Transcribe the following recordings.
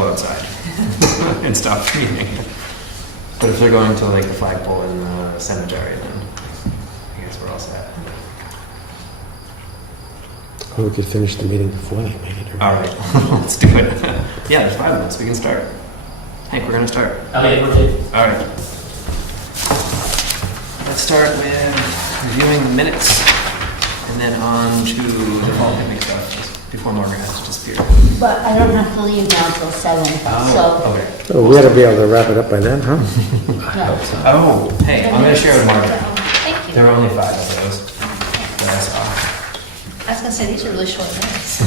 go outside and stop the meeting. But if they're going to like the flagpole in the cemetery, then I guess we're all set. Or we could finish the meeting before that meeting. All right, let's do it. Yeah, there's 5 minutes. We can start. Hank, we're gonna start. Okay, we're good. All right. Let's start with reviewing the minutes, and then on to the fall picnic stuff, just before Margaret has to disappear. But I don't have to leave now till 7, so. Okay. So we ought to be able to wrap it up by then, huh? No. Oh, hey, I'm gonna share with Margaret. Thank you. There were only 5 of those that I saw. I was gonna say, these are really short minutes.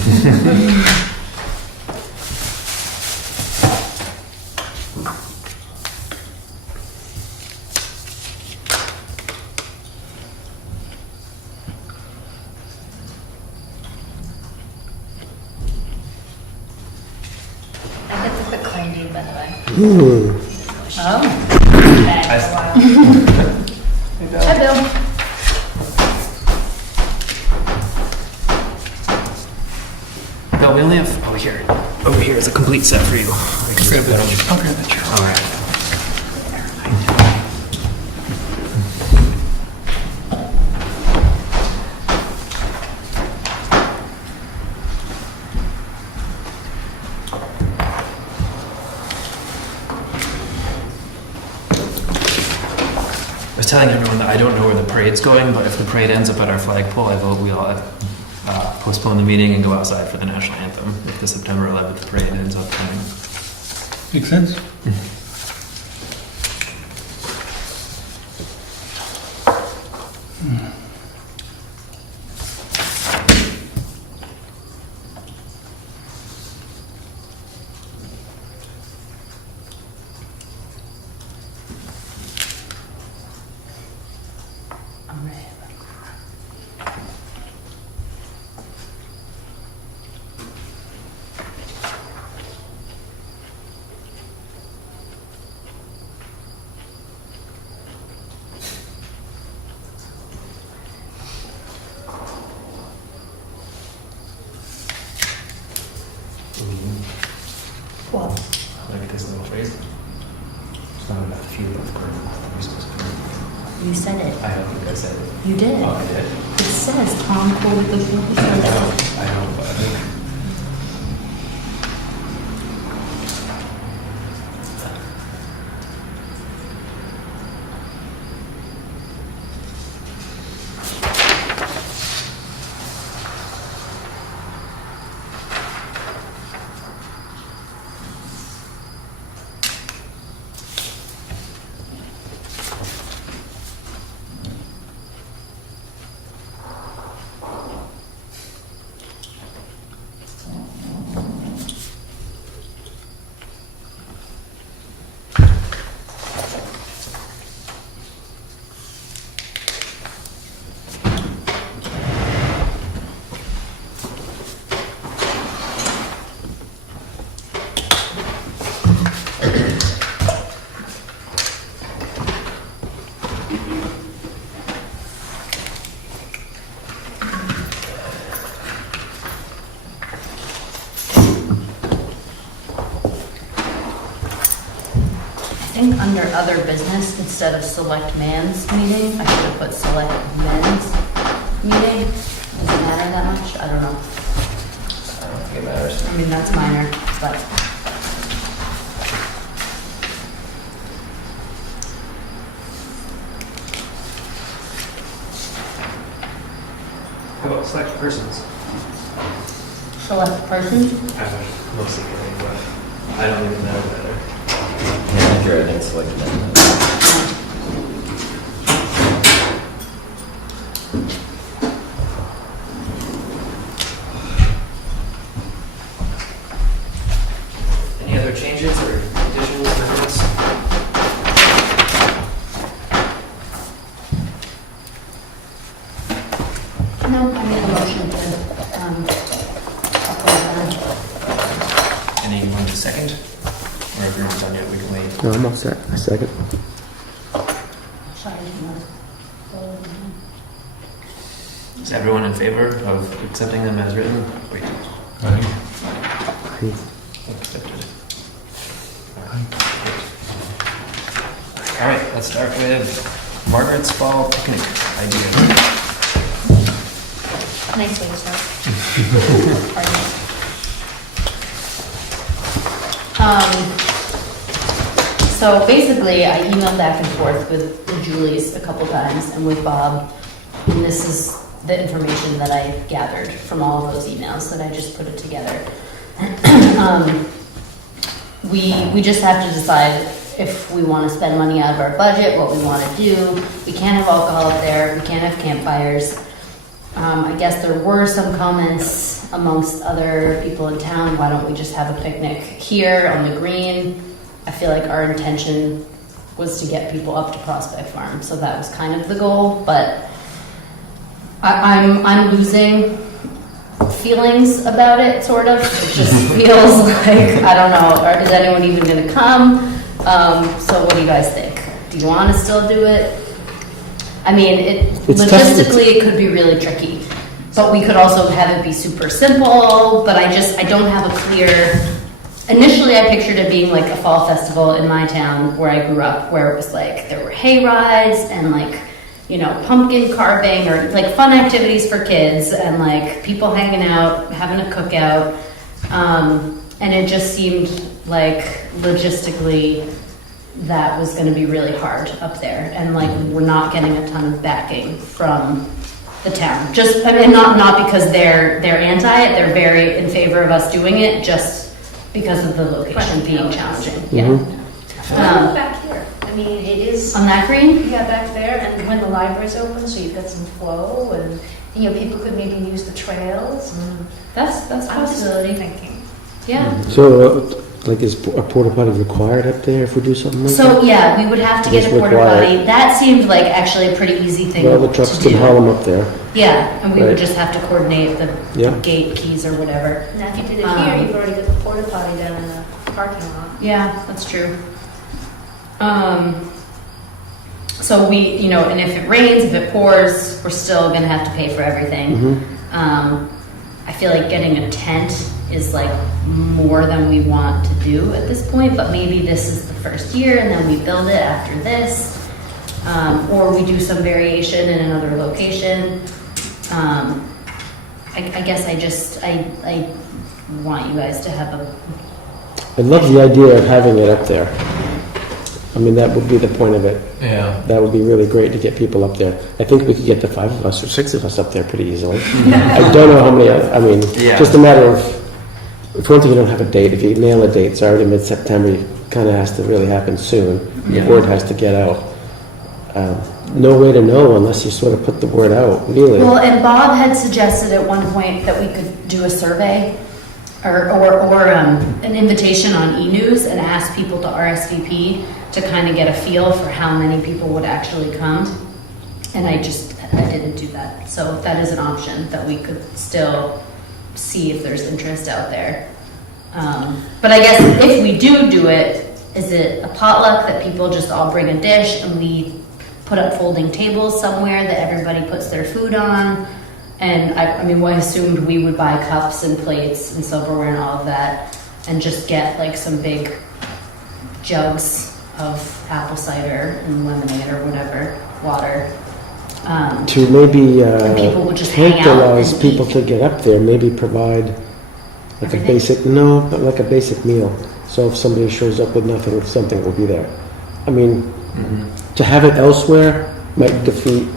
I get the quick claim deed, by the way. Oh. Bad for a while. Hi, Bill. Bill, we only have, over here is a complete set for you. I'll grab that chair. All right. I was telling everyone that I don't know where the parade's going, but if the parade ends up at our flagpole, I vote we all postpone the meeting and go outside for the national anthem if the September 11th parade ends up coming. Makes sense. What? Look at this little phrase. It's not about the few of Christmas. You said it. I don't think I said it. You did. Oh, I did. It says Tom quoted the book. I know, but I think. I think under other business, instead of select man's meeting, I should have put select men's meeting. Does it matter that much? I don't know. I don't think it matters. I mean, that's minor, but How about select persons? select person. I would mostly get it, but I don't even know whether. Manager, I think, selected that. Any other changes or additions for this? No, I made a motion to, approve that. Anyone to second? Or if you're not done yet, we can wait. No, I'm all set. A second. Sorry, Is everyone in favor of accepting them as written? Wait, I think accepted. let's start with Margaret's fall picnic idea. Nice way to start. So basically, I emailed back and forth with Julie's a couple times and with Bob. And this is the information that I gathered from all of those emails that I just put it together. We just have to decide if we want to spend money out of our budget, what we want to do. We can't have alcohol up there. We can't have campfires. I guess there were some comments amongst other people in town. Why don't we just have a picnic here on the green? I feel like our intention was to get people up to Prospect Farm, so that was kind of the goal. But I'm losing feelings about it, sort of. It just feels like, I don't know, is anyone even going to come? So what do you guys think? Do you want to still do it? I mean, It's tough. logistically, it could be really tricky. But we could also have it be super simple, but I don't have a clear... Initially, I pictured it being like a fall festival in my town where I grew up, where it was like, there were hay rides and like, you know, pumpkin carving or like fun activities for kids and like people hanging out, having a cookout. And it just seemed like logistically that was going to be really hard up there. And like, we're not getting a ton of backing from the town. Just, I mean, not because they're anti it, they're very in favor of us doing it, just because of the location being challenging. Yeah. Back here. I mean, it is. On that green? Yeah, back there, and when the library's open, so you've got some flow, and, you know, people could maybe use the trails. That's a I'm just possibility. thinking. Yeah. So, like, is a porta potty required up there if we do something like that? So yeah, we would have to get a Just porta required. potty. That seemed like actually a pretty easy thing Well, the trucks to can do. haul them up there. Yeah, and we would Right. just have to coordinate the Yeah. gate keys or whatever. Now, if you did it here, you've already got the porta potty down in the parking lot. Yeah, that's true. So we, you know, and if it rains, if it pours, we're still gonna have to pay for everything. I feel like getting a tent is like more than we want to do at this point, but maybe this is the first year and then we build it after this. Or we do some variation in another location. I guess I want you guys to have a, I love the idea of having it up there. I mean, that would be the point of it. Yeah. That would be really great to get people up there. I think we could get the 5 of us or 6 of us up there pretty easily. I don't know how many, I mean, Yeah. just a matter of, for one thing, you don't have a date. If you nail a date, it's already mid-September, it kind of has to really happen soon. The Yeah. word has to get out. No way to know unless you sort of put the word out, really. well, and Bob had suggested at one point that we could do a survey or an invitation on e-news and ask people to RSVP to kind of get a feel for how many people would actually come. And I didn't do that. So that is an option that we could still see if there's interest out there. But I guess if we do it, is it a potluck that people just all bring a dish and we put up folding tables somewhere that everybody puts their food on? And I mean, we assumed we would buy cups and plates and silverware and all of that and just get like some big jugs of apple cider and lemonade or whatever, water. To maybe people would just hang out tantalize and people eat. to get up there, maybe provide like a Everything? basic, no, but like a basic meal. So if somebody shows up with nothing, something will be there. I mean, to have it elsewhere might defeat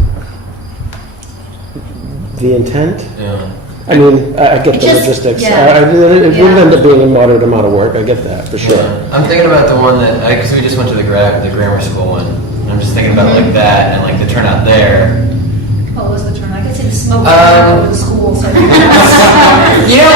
the intent. Yeah. I mean, I get It the just- logistics. yeah. It would Yeah. end up being a moderate amount of work. I get that for sure. Yeah. I'm thinking about the one that, because we just went to the grammar school one. I'm just thinking about like that and like the turnout there. What was the term? I could see the smoke Um, over the school, so. You know,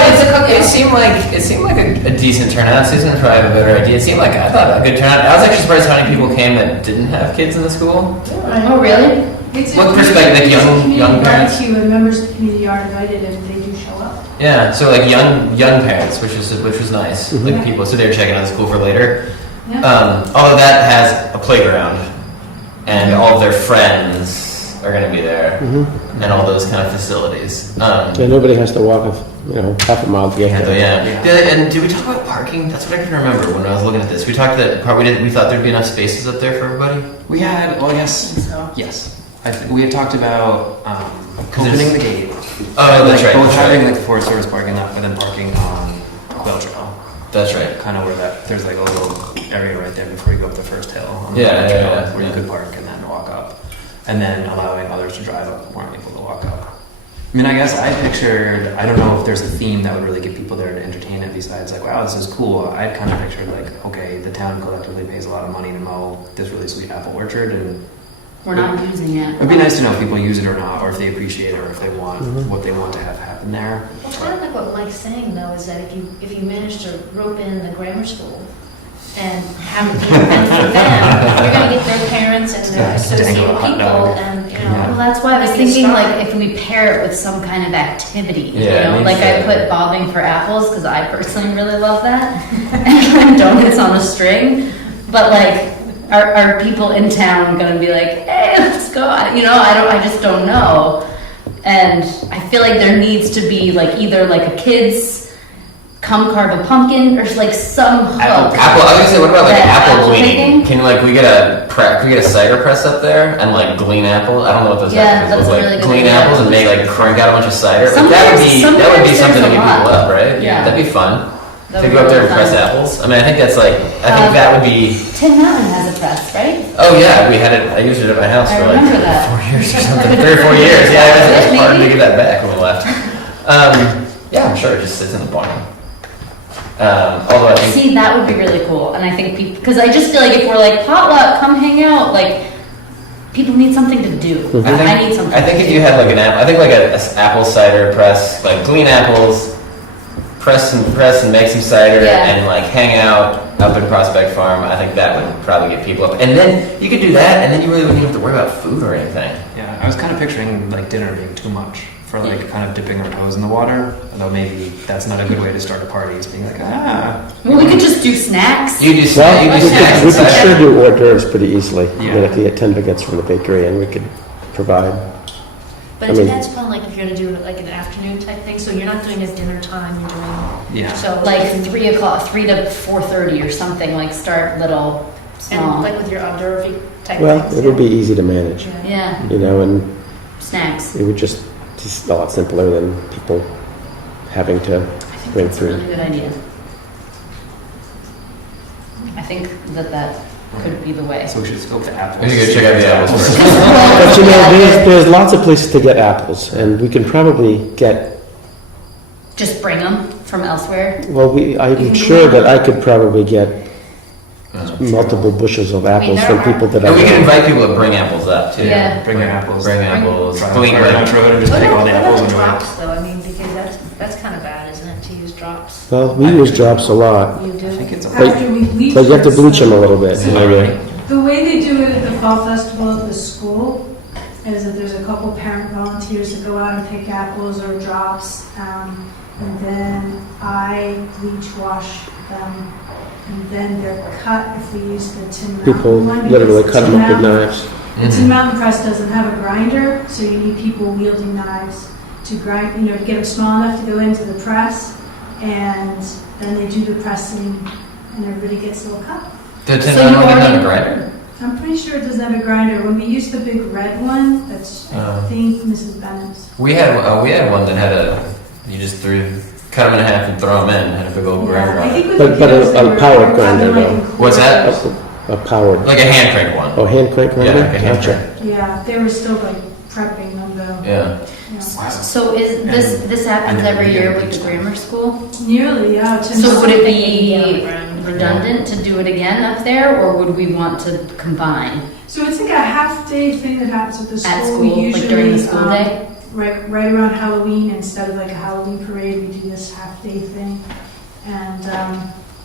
it seemed like a decent turnout. Susan would probably have a better idea. It seemed like I thought a good turnout. I was actually surprised how many people came that didn't have kids in the school. Oh, really? It's What a perspective, like young community parents? barbecue, and members of the community are invited and they do show up. Yeah, so like young parents, which was nice. Mhm. Like people, so they were checking out the school for later. Yeah. All of that has a playground, and all of their friends are going to be there, Mhm. and all those kind of facilities. Yeah, nobody has to walk half a mile to get Yeah, there. yeah. And did we talk about parking? That's what I can remember when I was looking at this. We talked that part. We thought there'd be enough spaces up there for everybody. We had, well, yes, So. yes. We had talked about opening there's- the gate. Oh, that's right. Both That's having right. like the Forest Service parking lot, but then parking on Quail Trail. That's right. Kind of where there's like a little area right there before you go up the first hill on the Yeah, Quail yeah, Trail yeah, where you yeah. could park and then walk up. And then allowing others to drive up who aren't able to walk up. I mean, I guess I pictured, I don't know if there's a theme that would really get people there to entertain it besides like, wow, this is cool. I kind of pictured like, okay, the town collectively pays a lot of money to mow this really sweet apple orchard, and We're not using it. it'd be nice to know if people use it or not, or if they appreciate it, or if they want what they want to have happen there. Well, kind of like what Mike's saying though, is that if you manage to rope in the grammar school and have it be an event for them, you're gonna get their parents and their associated Dangle a hot people dog. and, Well, that's why I was Maybe a thinking star. like if we pair it with some kind of activity, Yeah, me like I too. put bobbing for apples because I personally really love that, and donuts on a string. But like, are people in town gonna be like, hey, let's go? I just don't know. And I feel like there needs to be like either like a kids come carve a pumpkin or like some hook. Apple. I was gonna say, what about like That apple apple gleaning? picking? Can like we get a cider press up there and like glean apple? I don't know what those Yeah, apples that's look a really like. good Glean idea. apples and make like crank out a bunch of cider. Like, Some that would years- be some that would be years something to there's get a people lot. up, right? Yeah. That'd be fun. That To would go up be there and really press fun. apples. I mean, I think that's like that would be. Tin Mountain has a press, right? Oh yeah, we had it. I used it at my house I for like remember that. 4 years or something. 3 or 4 years. Yeah, it was hard to Maybe. get that back when we left. Yeah, I'm sure it just sits in the barn. Although I think See, that would be really cool, and I think people, because I just feel like if we're like potluck, come hang out, like people need something to do. I need something. I think to if do. you had like an apple, I think like a apple cider press, like glean apples, press and make some cider, Yeah. and like hang out up in Prospect Farm. I think that would probably get people up. And then you could do that, and then you really wouldn't have to worry about food or anything. Yeah, I was kind of picturing like dinner being too much for like kind of dipping our toes in the water. Although maybe that's not a good way to start a party. Is being like, Well, we could just do snacks. You do Well, you do snacks we and could cider. sure do hors d'oeuvres pretty easily. I mean, Yeah. I could get 10 baguettes from the bakery and we could provide. But I it mean- depends upon like if you're gonna do like an afternoon type thing, so you're not doing a dinner time, you're doing, yeah. so. Like 3 o'clock, 3 to 4:30 or something. Like start little, And small. like with your hors d'oeuvre type Well, things. it would be easy to manage, Yeah. Yeah, and snacks. it would just a lot simpler than people having to I think bring that's a really food. good idea. I think that could be the way. So we should scope the apples. We should go check out the apples first. But you know, there's lots of places to get apples, and we can probably get. Just bring them from elsewhere. Well, I'm sure that I could probably get multiple bushels of apples there from are- people that I And we can know. invite people to bring apples up too. Yeah. Bring their apples. Bring apples. Drive Glean on Branch Road and just What pick all about, the what apples about and away. drops though? I mean, because that's kind of bad, isn't it, to use drops? Well, we use drops a lot, You do? I think it's But- After we bleach but you have to it, bleach them a so- little bit. Maybe. The way they do it at the fall festival at the school is that there's a couple parent volunteers that go out and pick apples or drops, and then I bleach wash them, and then they're cut if we use the Tin Mountain People one, because literally cut Tin them up with Mountain- knives. The Tin Mountain Press doesn't have a grinder, so you need people wielding knives to grind, get them small enough to go into the press, and then they do the pressing, and everybody gets a little cut. The Tin So Mountain you one didn't have a already- grinder? I'm pretty sure it doesn't have a grinder. When we used the big red one, that's, I think, Mrs. Bennett's. We had one that had you just cut them in half and throw them in, had a big old grinder I on think it. with But- the but kids, a they were powered having, grinder, like, though. What's that? A powered, Like a hand crank one. oh, hand crank grinder? Yeah, like a hand Gotcha. crank. Yeah, they were still like prepping them though. Yeah. Yeah. So is this happens And then every we year get with the grammar school? Nearly, yeah. So would it be Yeah. redundant to do it again up there, or would we want to combine So it's like a half-day thing that happens at the school. at We school, like during the usually, school day? right around Halloween, instead of like a Halloween parade, we do this half-day thing. And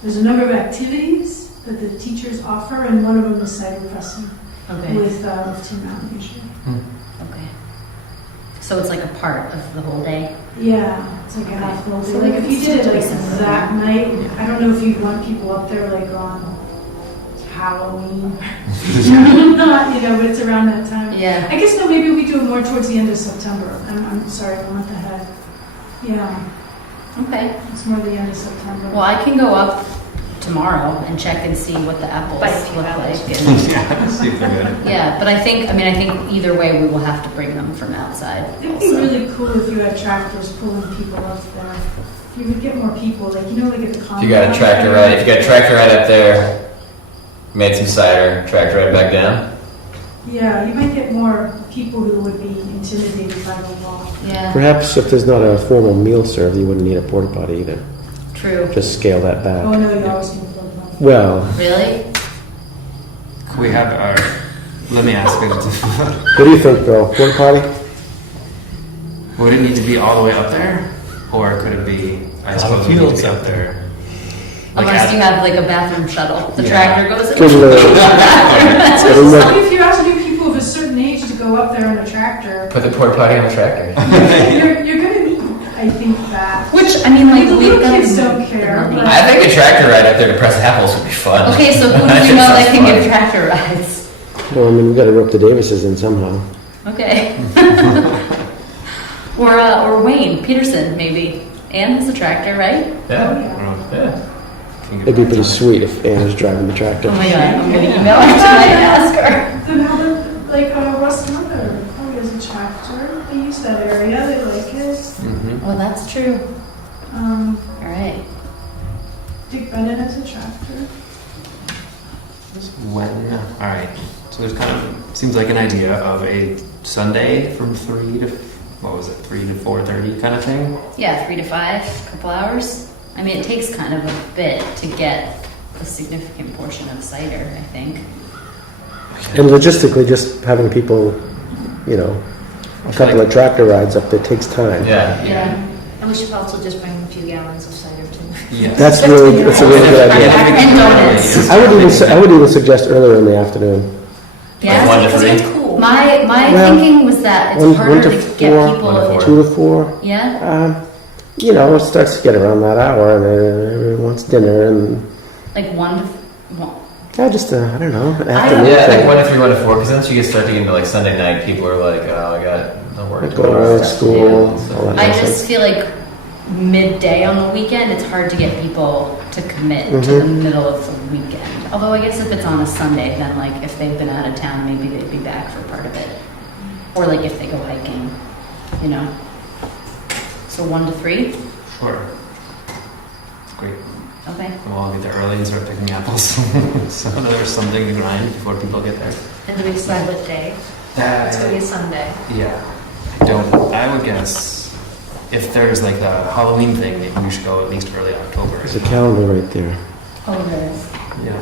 there's a number of activities that the teachers offer, and one of them is cider pressing Okay, with Tin Mountain usually. okay. So it's like a part of the whole day? Yeah, it's like a half full day. So Like if you did it like it's- that night, I don't know if you'd want people up there like on Halloween. Not, but it's around that time. Yeah. I guess no, maybe we do it more towards the end of September. I'm sorry, a month ahead. Yeah. Okay. It's more the end of September. Well, I can go up tomorrow and check and see what the apples Buy a few look apples. like. And, Yeah, see if they're good. yeah, but I think either way we will have to bring them from outside. It'd be also. really cool if you had tractors pulling people up there. You would get more people, like, you know, like at the If common. you got a tractor ride, if you got a tractor ride up there, made some cider, tractor ride back down. Yeah, you might get more people who would be intimidated by the law. Yeah, Perhaps if there's not a formal meal served, you wouldn't need a porta potty either. true. Just scale that Oh, back. no, you always need to plug money. Well, Really? Could we have our, let me ask you, what do you think, Bill? Porta potty? would it need to be all the way up there? Or could it be, I Lot of suppose, it need to fields be up up there? Like Unless at- you have like a bathroom shuttle. The Yeah. tractor goes in Good the Lord. bathroom. It'll So look- if you have to do people of a certain age to go up there in a tractor, Put the porta potty on the tractor. you're gonna need, I think, that. Which, I mean, like, The we've little got kids the don't care, money. but- I think a tractor ride up there to press apples would be fun. Okay, so who do That we just know sounds that can fun. give tractor rides? Well, I mean, we gotta rope the Davises in somehow. Okay. or Wayne Peterson, maybe. Anne has a tractor, right? Oh, Yeah. yeah. Yeah. It'd be pretty sweet if Anne was driving the tractor. Oh my god, I'm gonna email her tonight and ask her. Then how the, like, Russ Mother probably has a tractor. They use that area, they like it. Mhm. Well, that's true. All right. Dick Bennett has a tractor. When, all right, so there's kind of, seems like an idea of a Sunday from 3 to, what was it, 3 to 4:30 kind of thing? Yeah, 3 to 5, couple hours. I mean, it takes kind of a bit to get a significant portion of cider, I think. And logistically, just having people, you know, a couple of tractor rides up there takes time. Yeah. Yeah. And we should also just bring a few gallons of cider too. Yes. That's a really good idea. And donuts. I would even suggest earlier in the afternoon. Yeah. Like 1 to Because 3. it's cool. My Well, thinking was that it's one harder to to get four, people. 1 to 4. 2 to 4. Yeah, You know, it starts to get around that hour, and everyone wants dinner, and like 1 to 1. just I don't know, an I afternoon Yeah, I think thing. 1 to 3, 1 to 4, because once you get start to get into like Sunday night, people are like, oh, I got no work Go to tomorrow. work, school, all that I nonsense. just feel like midday on the weekend, it's hard to get people to commit to the middle of the weekend. Although I guess if it's on a Sunday, then like if they've been out of town, maybe they'd be back for part of it. Or like if they go hiking, you know. So 1 to 3? Sure. Great. Okay. We'll all get there early and start picking apples. So there's something to grind before people get there. And do we decide what day? It's gonna be a Sunday. Yeah. I would guess if there's like a Halloween thing, maybe we should go at least early October. There's a calendar right there. Oh, there is. Yeah.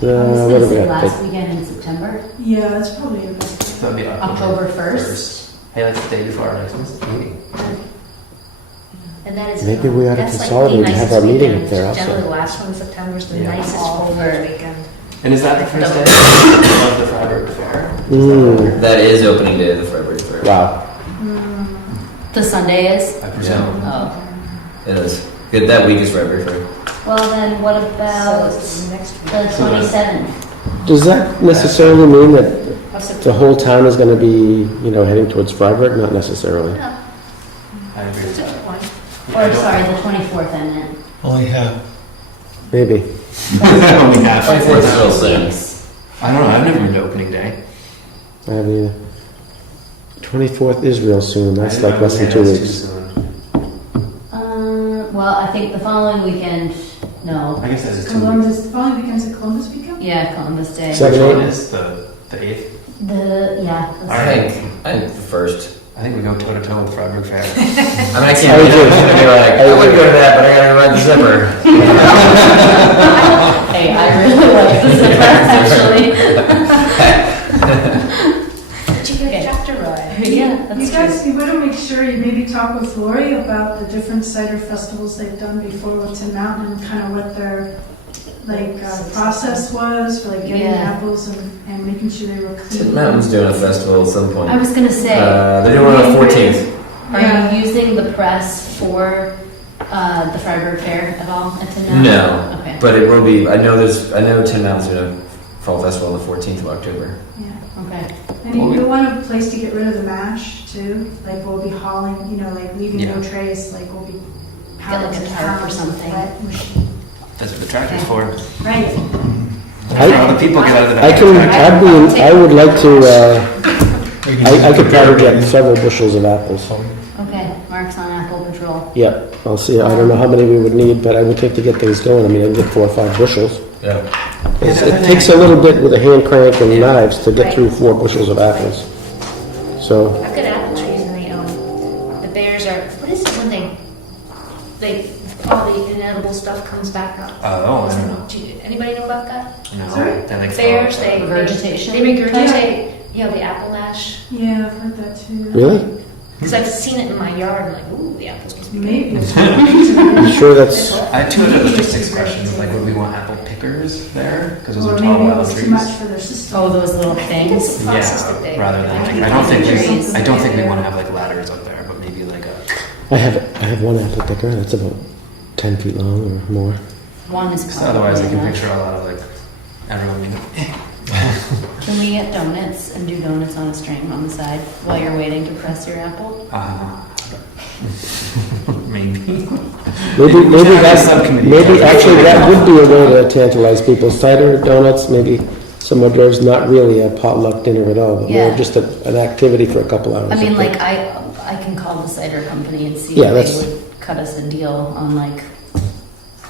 I was What gonna do we say got? last weekend in September, Yeah, that's probably a good. That'd be October 1st. Hey, that's the day before our next meeting. And that is. Maybe we ought to that's like consolidate the and have nicest our meeting weekend. up there also. Generally, the last one in September is the Yeah. nicest All full over. weekend. And is that the first day of the Freiburg Fair? Mm. That is opening day of the Freiburg Fair. Wow. The Sunday is? I presume. Oh. It is. Good, that week is Freiburg Fair. Well, then what So about it's next week. the 27th? Does that necessarily mean that Of the September. whole town is going to be, you know, heading towards Freiburg? Not necessarily. I agree with that. Or sorry, the 24th I meant. Only half. Maybe. Only half. 24th is real soon. I don't know. I've never been to opening day. I haven't either. 24th is real soon. That's like less than 2 Yeah, it's weeks. too soon. Well, I think the following weekend, no. I guess that's 2 weeks. Columbus, the following weekend's a Columbus weekend? Yeah, Columbus Day. So- Which 7, one 8? is the 8th? Yeah. All I right. think the first. I think we go toe to toe with Freiburg Fair. I mean, I I can't. I'm agree. just gonna be like, I would go to that, but I gotta run the zipper. Hey, I really like the zipper, actually. Did you get a tractor ride? Yeah, You that's guys, true. you better make sure you maybe talk with Lori about the different cider festivals they've done before with Tin Mountain and kind of what their process was for like getting Yeah. apples and making sure they were clean. Tin Mountain's doing a festival at some point. I was gonna say, They're doing it on the 14th. are Yeah. you using the press for the Freiburg Fair at all at Tin Mountain? No, Okay. but it will be. I know Tin Mountain's doing a fall festival on the 14th of October. Yeah. Okay. And you want a place to get rid of the mash too, like we'll be hauling, you know, like leaving no Yeah. trace, like we'll be Get like a tarp or something. Wet machine. That's what the tractor's for. Right. That's how the people get out of the I back. can, of the tractor. I would like to, I could probably get several bushels of apples. Okay, Mark's on Apple Patrol. Yeah, I'll see, I don't know how many we would need, but I would think to get things going, I mean, I can get 4 or 5 bushels. Yeah. It takes a little bit with a hand crank and knives to get through 4 bushels of apples. So, I've got apple trees and the bears are, what is it when they, all the inedible stuff comes back up? Oh, I don't know. Anybody know about that? No, Sorry? they're like Bears, they Regurgitation? They regurgitate, the apple ash. Yeah, I've heard that too. really? Because I've seen it in my yard, and like, ooh, the apples must be good. Maybe. You sure that's, I have 2 other logistics questions. Like, would we want apple pickers there? Because those Or are tall maybe wild it's trees. too much for their system. Oh, those little I think it's things. the process that Yeah, they. rather than like, I don't think we want to have like ladders up there, but maybe like a. I have one apple picker, that's about 10 feet long or more. One is Because otherwise, I probably can enough. picture a lot of like everyone being like, Can we get donuts and do donuts on a string on the side while you're waiting to press your apple? maybe. Maybe, We should maybe have a that's, subcommittee. maybe actually that would be a way to tantalize people. Cider, donuts, maybe some hors d'oeuvres, not really a potluck dinner at all, but more Yeah. just an activity for a couple hours. I mean, up there. like, I can call the cider company and see Yeah, if that's- they would cut us a deal on like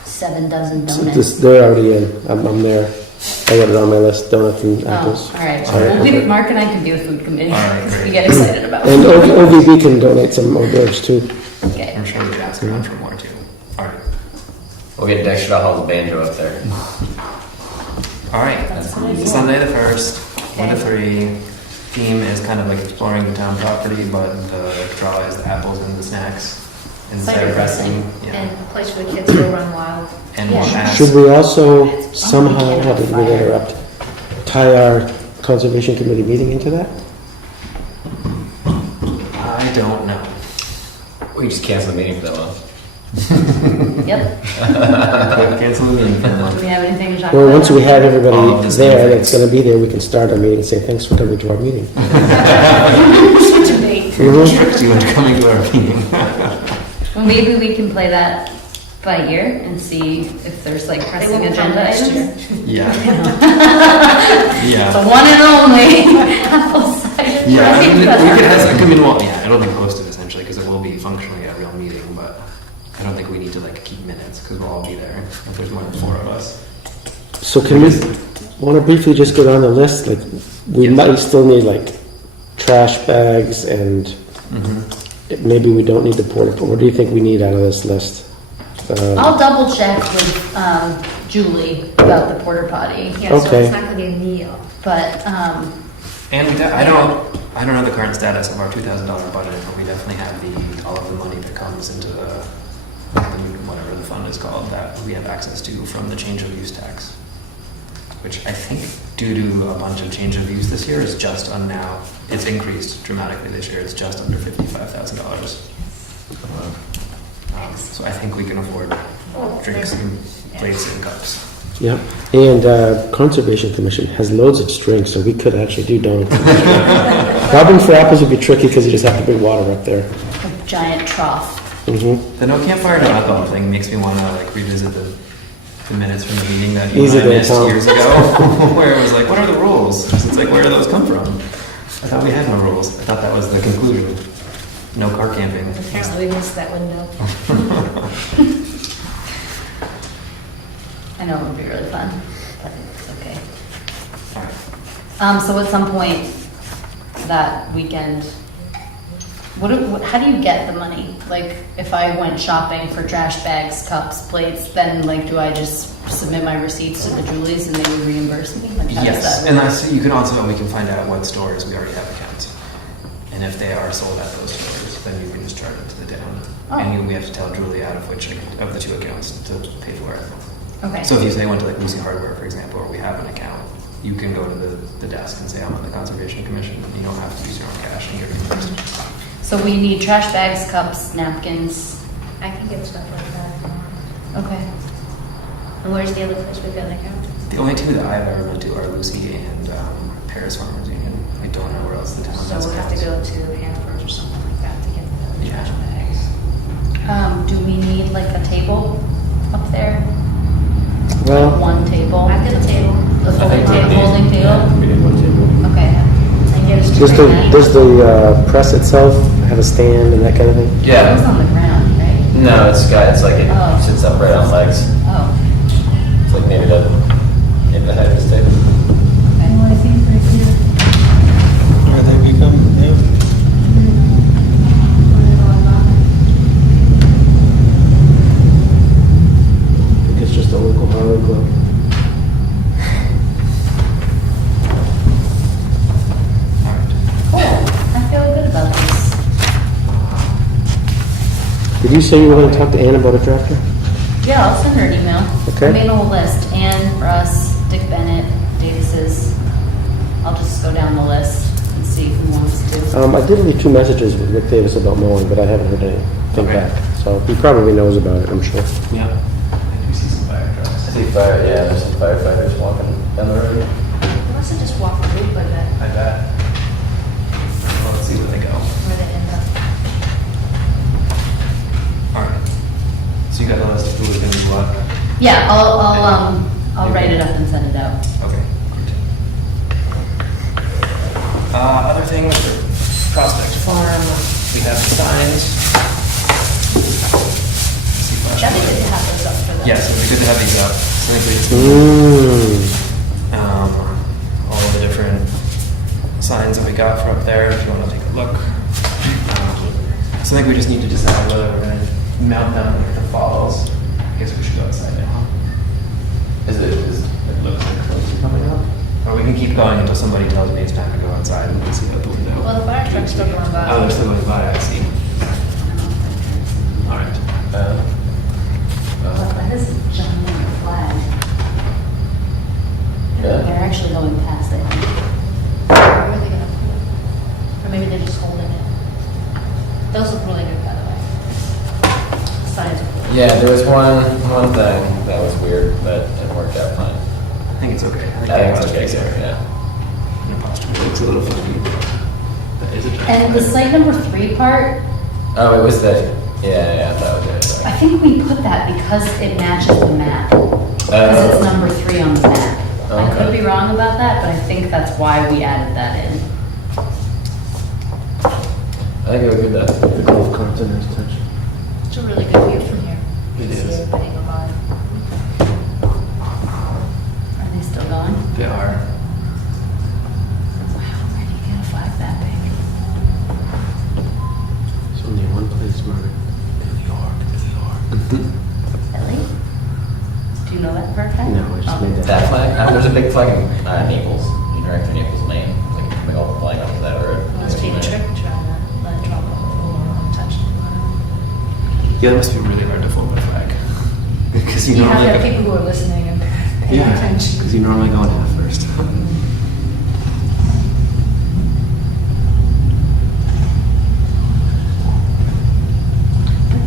7 dozen So donuts. they're already in, I'm there. I got it on my list, donuts and apples. Oh, all right. Sorry. Well, Mark and I can be the food committee. All right, great. We get excited about And it. OVB can donate some hors d'oeuvres too. Okay. I'm sure we could ask around for more too. All right. We'll get Dexter to haul the banjo up there. All right. That's a good idea. Sunday the 1st, 1 to Okay. 3. Theme is kind of like exploring the town property, but the draw is the apples and the snacks. And Cider cider pressing, pressing. Yeah. and a place for the kids to go run wild. And Yeah. we'll ask. Should we also somehow, how did we interrupt, tie our conservation committee meeting into that? I don't know. We just cancel the meeting for that one. Yep. Cancel the meeting for Do now. we have anything to talk about? Or once we have All everybody of the same there things. that's gonna be there, we can start our meeting and say, thanks for coming to our meeting. Switch a date. Tricked you into coming to our meeting. Well, maybe we can play that by ear and see if there's like They pressing won't come agenda next items. year. Yeah. The Yeah. one and only apple cider. Yeah, I mean, we drink. could have, I mean, well, yeah, I don't think post it essentially, because it will be functionally a real meeting, but I don't think we need to like keep minutes, because we'll all be there if there's more than 4 of us. So can we, wanna briefly just go down the list, like, we Yes. might still need like trash bags and maybe we don't need the porta, what do you think we need out of this list? I'll double check with Julie about the porta potty, Yeah, so Okay. it's not gonna be a meal. but And I don't know the current status of our $2,000 budget, but we definitely have all of the money that comes into the whatever the fund is called that we have access to from the change of use tax, which I think due to a bunch of change of use this year is just on now. It's increased dramatically this year. It's just under $55,000. So I think we can afford drinks and plates and cups. Yeah, and Conservation Commission has loads of strings, so we could actually do donuts. Rubbing for apples would be tricky because you just have to bring water up there. a giant trough. Mm-hmm. The no campfire, no alcohol thing makes me want to like revisit the minutes from the meeting that you Easy and I there, missed Tom. years ago, where it was like, what are the rules? It's like, where do those come from? I thought we had no rules. I thought that was the conclusion. No car camping. Apparently we missed that window. I know it would be really fun, but it's okay. All right. So at some point that weekend, how do you get the money? Like, if I went shopping for trash bags, cups, plates, then like, do I just submit my receipts to the Julies and they would reimburse me? Like, how does Yes, that and work? you can also, we can find out what stores we already have accounts. And if they are sold at those stores, then you can just charge it to the town. Oh. And we have to tell Julie out of which of the 2 accounts to pay for it. Okay. So if you say went to like Lucy Hardware, for example, or we have an account, you can go to the desk and say, I'm on the Conservation Commission. You don't have to use your own cash and get reimbursed. So we need trash bags, cups, napkins. I can get stuff like that. Okay. And where's the other place we've got an account? The only 2 that I've ever went to are Lucy and Paris Farmers Union. I don't know where else the town So has we'll have to accounts. go to Hannaford's or something like that to get the Yeah. trash bags. Do we need need like a table up there? Well, One table? I've got a table. The I think folding we table? need- Folding table? We need one table. Okay. And get us to does the, bring that. does the press itself have a stand and that kind of thing? It was Yeah. on the ground, right? No, it's like it Oh. sits upright on legs. Oh, It's like maybe the height of this table. okay. Well, I think right here. Where they become, yeah. I think it's just a local horror club. Cool. I feel good about this. Did you say you were going to talk to Ann about a drafter? Yeah, I'll send her an email. Okay. I made a whole list. Ann, Russ, Dick Bennett, Davis's. I'll just go down the list and see who wants to. I did leave 2 messages with Rick Davis about mowing, but I haven't heard anything Okay. back. So he probably knows about it, I'm sure. Yeah. I do see some fire trucks. I see there's some firefighters walking down the road. Must have just walked the loop like that, I bet. Well, let's see where they go. where they end up. All right. So you got the list of who we're going to do what? Yeah, I'll write it up and send it out. Okay, great. Other things for Prospect Farm, we have the signs. That'd be good to have those up for them. Yes, it'd be good to have these up. So I think we all of the different signs that we got for up there, if you want to take a look. So I think we just need to decide whether we're going to mount them at the falls. I guess we should go outside now. It looks like close to coming up. Or we can keep going until somebody tells me it's time to go outside and we can see out the window. Well, the fire truck's still going by. Oh, they're still going by, I see. All right. Well, that is a giant flag. Yeah. They're actually going past it. Where are they gonna put it? Or maybe they're just holding it. Those look really good, by the way. The signs are cool. Yeah, there was one thing that was weird, but it worked out fine. I think it's okay. I think it's okay, so, yeah. The apostrophe looks a little funny. That is a giant And the flag. site number 3 part, Oh, it was yeah, that was it. I think we put that because it matches the map. Because it's number 3 on the map. I could Okay. be wrong about that, but I think that's why we added that in. I think it was good though. The golf carts are nice touch. It's a really good view from here. You It can is. see everybody go by. Are they still going? They are. Wow, where do you get a flag that big? It's only one place, Margaret. New York, New York. Ellie? Do you know that for a fact? No, I just Oh. made that. That flag? There's a big flag in Naples. You drive through Naples Lane. Like a big old flag up that road. Must be a trick trying to let it drop on the floor untouched. Yeah, that must be really hard to fold a flag. Because you You have to have normally, people who are listening and paying yeah, attention. because you normally go in half first.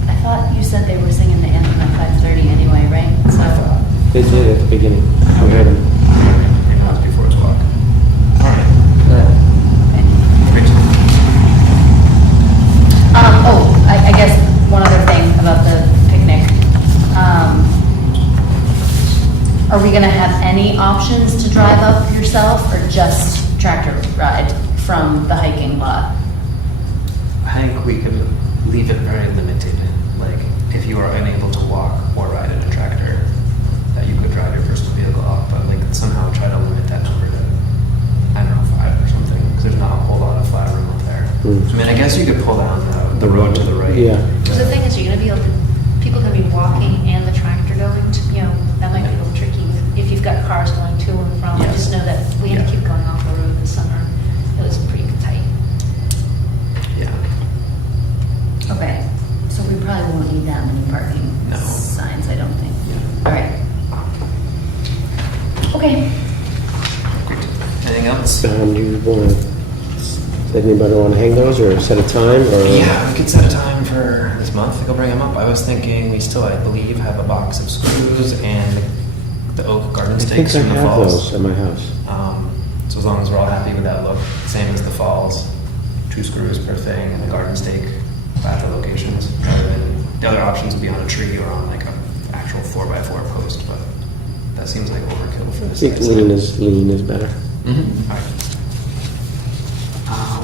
I thought you said they were singing the anthem at 5:30 anyway, right? So, They did at the beginning. We heard them. Maybe that was before 2 o'clock. All right, okay. great. I guess one other thing about the picnic. Are we gonna have any options to drive up yourself or just tractor ride from the hiking lot? I think we could leave it very limited. Like, if you are unable to walk or ride in a tractor, that you could drive your personal vehicle up, but like somehow try to limit that number to, I don't know, 5 or something, because there's not a whole lot of flat room up there. I mean, I guess you could pull down the road to the right. Yeah. Because the thing is, you're gonna be able to, people are gonna be walking and the tractor going to, that might be a little tricky if you've got cars going to and from. I Yes. just know that we had to Yeah. keep going off the road this summer. It was pretty tight. Yeah. Okay, so we probably won't need that many parking No. signs, I don't think. Yeah. All right. Okay. Great. Anything else? Do you want to, anybody want to hang those or set a time or? Yeah, we could set a time for this month to go bring them up. I was thinking we still, I believe, have a box of screws and the oak garden I think stakes I from the have falls. those at my house. So as long as we're all happy with that look, same as the falls, 2 screws per thing and the garden stake at the locations rather than The other options would be on a tree or on like a actual 4x4 post, but that seems like overkill for I this. think size. lean is better. Mm-hmm. All right.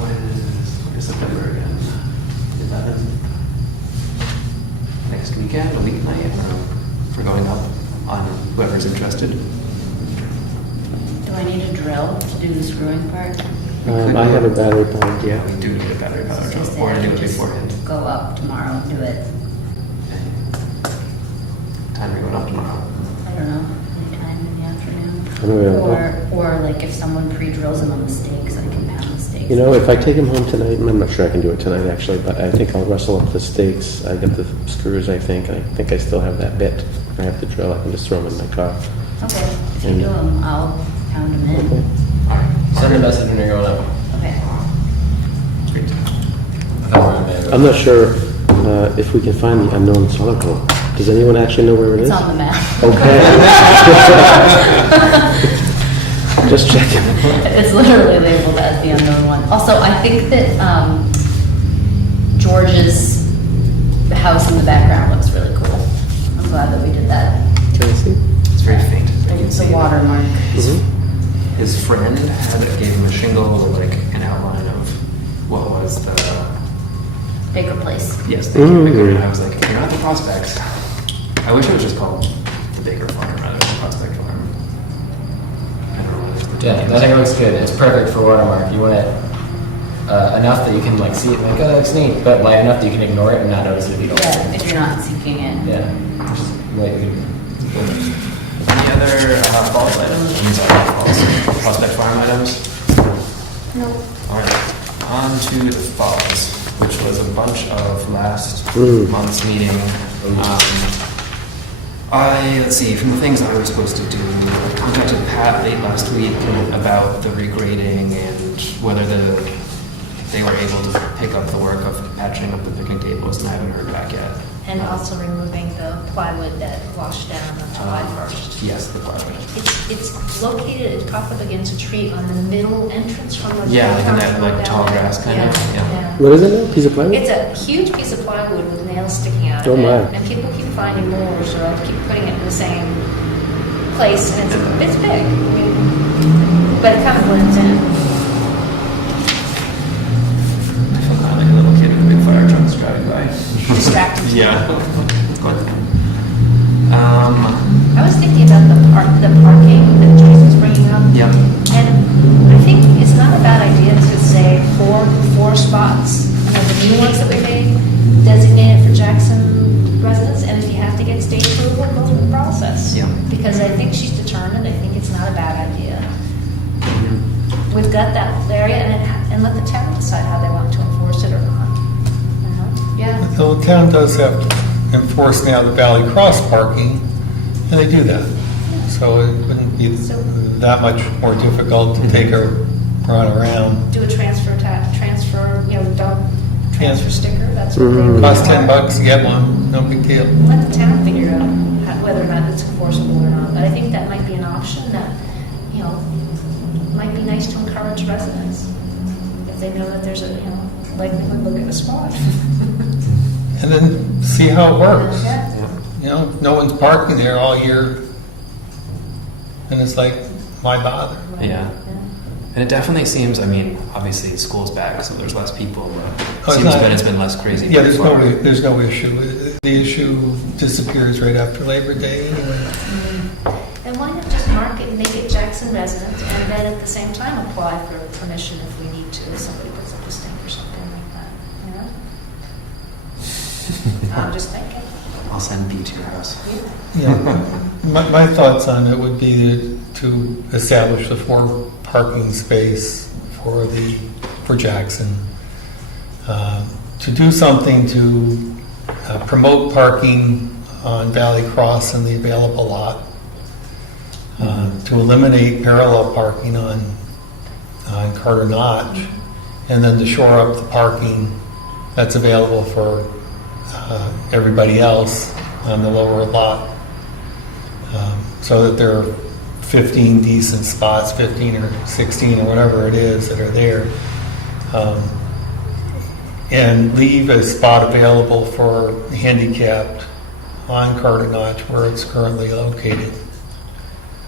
What is September again? 11. Next weekend, a weeknight, for going up on whoever's interested. Do I need a drill to do the screwing part? I have a battery powered, Yeah, yeah. we do need a battery power So drill, say or I to do can it just beforehand. Go up tomorrow and do it. Time are you going up tomorrow? I don't know, anytime in the afternoon. I'm available. Or like if someone pre-drills them on the stakes, I can pound the stakes. You know, if I take him home tonight, and I'm not sure I can do it tonight actually, but I think I'll wrestle up the stakes. I got the screws, I think. I think I still have that bit. If I have to drill, I can just throw them in my car. Okay, if you And- do them, I'll pound them in. Okay. Send a message when you're going up. Okay. Great. I thought we were on there. I'm not sure if we can find the unknown solid hole. Does anyone actually know where it is? It's on the map. Okay. Just checking. It's literally labeled as the unknown one. Also, I think that George's house in the background looks really cool. I'm glad that we did that. Can I see? It's very faint. I can It's see a it. watermark. His friend gave him a shingle with like an outline of what was the Baker Place. yes, thank you, Baker. And I was like, you're not the Prospects. I wish it was just called the Baker Farm rather than Prospect Farm. I don't know. What it is. Yeah, I think it looks good. It's perfect for watermark. You want it enough that you can like see it, like, oh, that's neat, but light enough that you can ignore it and not notice it if you don't. Yeah, if you're not seeking it. Yeah. Just like, Any other false items? I'm sorry, false Prospect Farm items? No. All right, on to the falls, which was a bunch of last month's meeting. Let's see, from the things I was supposed to do, I contacted Pat late last week about the regrading and whether they were able to pick up the work of patching up the picnic tables, and I haven't heard back yet. And also removing the plywood that washed down on July 1st. Yes, the plywood. It's located, it's propped up against a tree on the middle entrance from the. Yeah, like in that, downtown like, down tall there. grass kind of, yeah. What is it now? Piece of plywood? It's a huge piece of plywood with nails sticking out Oh, of it. my. And people keep finding more, so I'll keep putting it in the same place, and it's big. I mean, but it kind of blends in. I feel kind of like a little kid with a big fire truck driving by. Distracted. Yeah. I was thinking about the parking that Jason's bringing up. Yep. And I think it's not a bad idea to say four spots. You know, the new ones that we made, designated for Jackson residents, and if you have to get state approval, go through the process. Yeah. Because I think she's determined, I think it's not a bad idea. We've got that area, and let the town decide how they want to enforce it or not. You know? Yeah. The town does have to enforce now the Valley Cross parking, and they do that. So it wouldn't be that much more difficult to take a run around. Do a transfer, you know, dump transfer sticker, that's what they would. Cost $10 to get one, no big deal. Let the town figure out whether or not it's enforceable or not. But I think that might be an option that, you know, might be nice to encourage residents. If they know that there's a, you know, likelihood they'll get a spot. And then see how it works. Yeah. You know, no one's parking there all year. And it's like, why bother? Yeah. And it definitely seems, I mean, obviously school's back, so there's less people, but Oh, it seems that it's been less crazy. Yeah, by far. there's no issue. The issue disappears right after Labor Day anyway. And why not just mark it and make it Jackson residents, and then at the same time apply for permission if we need to, if somebody puts up a stink or something like that, you know? I'm just thinking. I'll send B to your house. Yeah. My thoughts on it would be to establish the 4 parking space for Jackson. To do something to promote parking on Valley Cross and the available lot. To eliminate parallel parking on Carter Notch, and then to shore up the parking that's available for everybody else on the lower lot, so that there are 15 decent spots, 15 or 16 or whatever it is that are there. and leave a spot available for handicapped on Carter Notch where it's currently located.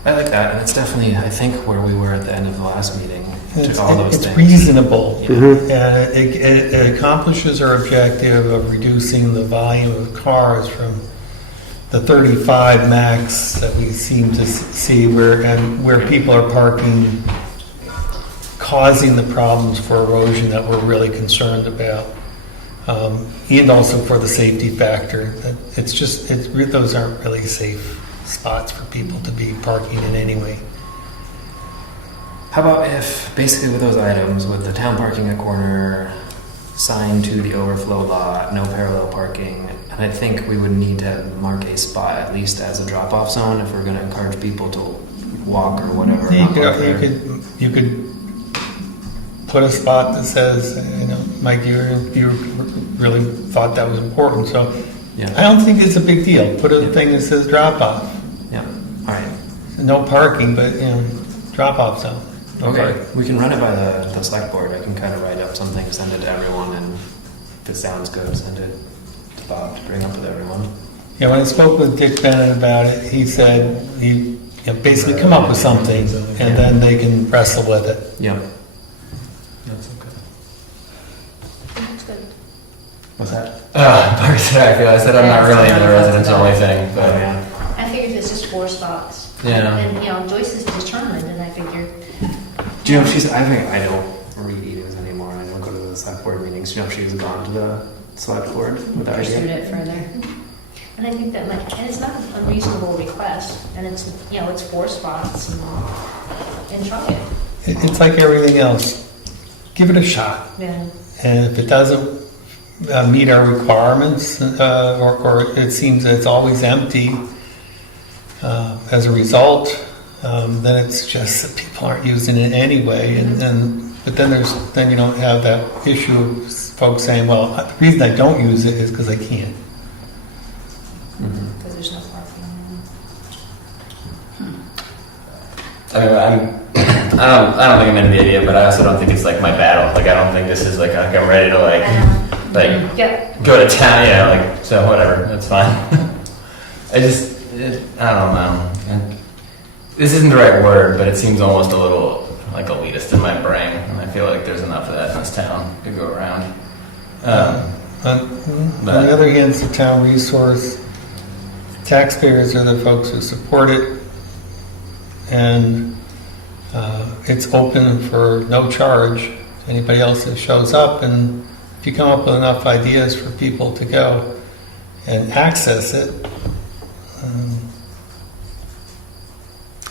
I like that, and it's definitely, I think, where we were at the end of the last meeting. To all those It's things. reasonable, Mhm. and it accomplishes our objective of reducing the volume of cars from the 35 max that we seem to see where people are parking, causing the problems for erosion that we're really concerned about, and also for the safety factor. Those aren't really safe spots for people to be parking in anyway. How about if, basically with those items, with the town parking at corner, sign to the overflow lot, no parallel parking, and I think we would need to mark a spot at least as a drop-off zone if we're going to encourage people to walk or whatever. You not park there. could put a spot that says, Mike, you really thought that was important, so I Yeah, don't think it's a big deal. Put a Yeah. thing that says drop off. yeah, all right. No parking, but, drop off zone. No Okay, parking. we can run it by the select board. I can kind of write up something, send it to everyone, and if it sounds good, send it to Bob to bring up with everyone. Yeah, when I spoke with Dick Bennett about it, he said basically come up with something and then they can wrestle with it. Yeah. That's good. What's that? Park said I said I'm not really into the residence only thing, Oh, but yeah. I figured it's just 4 spots. Yeah. And, Joyce is determined, and I figured, Do you know if I don't read e-news anymore. I don't go to the select board meetings. Do you know if she's gone to the select board with that Pursued idea? it further. and I think that and it's not an unreasonable request, and it's, it's 4 spots, and try it. It's like everything else. Give it a shot. Yeah. And if it doesn't meet our requirements, or it seems that it's always empty as a result, then it's just that people aren't using it anyway. But then you don't have that issue of folks saying, well, the reason I don't use it is because I can't. Because there's no parking. I mean, I don't think I'm into the idea, but I also don't think it's like my battle. Like, I don't think this is like I'm ready to like Yep. go to town, so whatever, that's fine. I don't know. This isn't the right word, but it seems almost a little like elitist in my brain, and I feel like there's enough of that in this town to go around. On the other hand, it's a town resource. Taxpayers are the folks who support it, and it's open for no charge to anybody else that shows up. And if you come up with enough ideas for people to go and access it,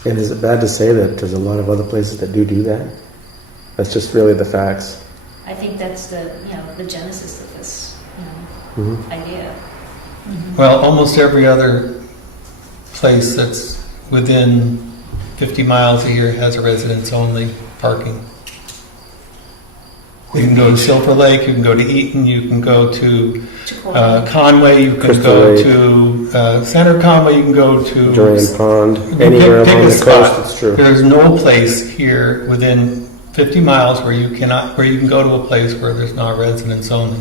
And is it bad to say that there's a lot of other places that do that? That's just really the facts. I think that's the genesis of this Mhm. idea. well, almost every other place that's within 50 miles a year has a residents-only parking. You can go to Silver Lake, you can go to Eaton, you can go to Conway, you can Crystal go Lake. to Center Conway, you can go to Duran Pond, Pick- anywhere pick along a the spot. coast, it's true. There's no place here within 50 miles where you can go to a place where there's not residents only.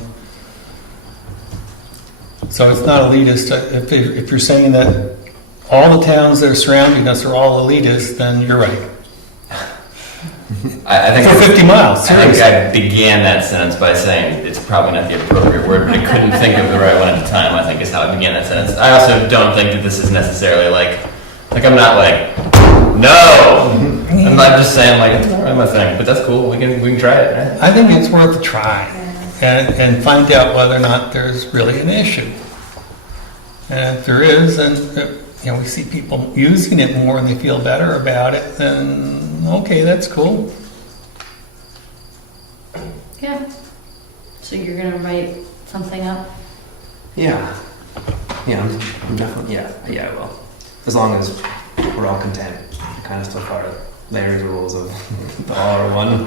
So it's not elitist. If you're saying that all the towns that are surrounding us are all elitist, then you're right. I think For 50 miles, I think seriously. I began that sentence by saying it's probably not the appropriate word, but I couldn't think of the right one at the time. I think is how I began that sentence. I also don't think that this is necessarily like I'm not like no. I'm not just saying like it's not my thing, but that's cool. We can try it. Right? I think it's worth a try and find out whether or not there's really an issue. And if there is, and we see people using it more and they feel better about it, then okay, that's cool. Yeah. So you're gonna write something up? Yeah. Yeah, I'm definitely, yeah, I will. As long as we're all content. Kind of still follow Larry's rules of the all or one.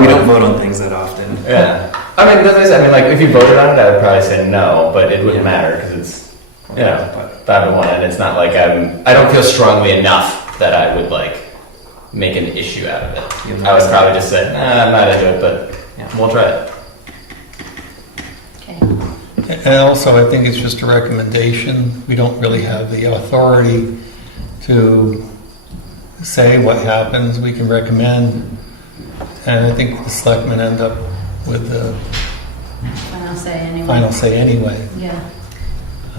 We don't vote on things that often. Yeah. I mean, like if you voted on it, I would probably say no, but it wouldn't matter because it's 5-1, and it's not like I don't feel strongly enough that I would like make an issue out of it. I would probably just say, nah, I'm not into it, but Yeah. we'll try it. And also, I think it's just a recommendation. We don't really have the authority to say what happens. We can recommend, and I think the selectmen end up with the Final say anyway. final say anyway. Yeah.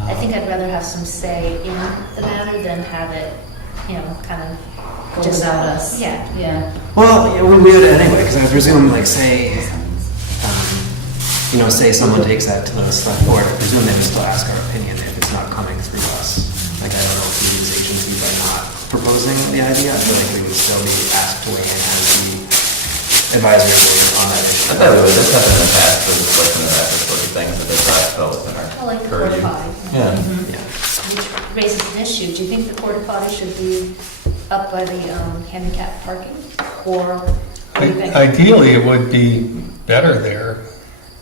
I think I'd rather have some say in the matter than have it, kind of Go just without us. Yeah. Yeah. Well, yeah, we would anyway, because I presume, like, say, say someone takes that to the select board, I presume they would still ask our opinion if it's not coming through us. Like, I don't know if these agencies are not proposing the idea, I feel like we would still be asked to weigh in as the advisory board on that issue. I thought it was, this happened in the past, where the selectmen have asked us for things that they thought fell within our I like the porta purview. potty. Yeah. Yeah. Which raises an issue. Do you think the porta potty should be up by the handicap parking? Or what do you think? Ideally, it would be better there.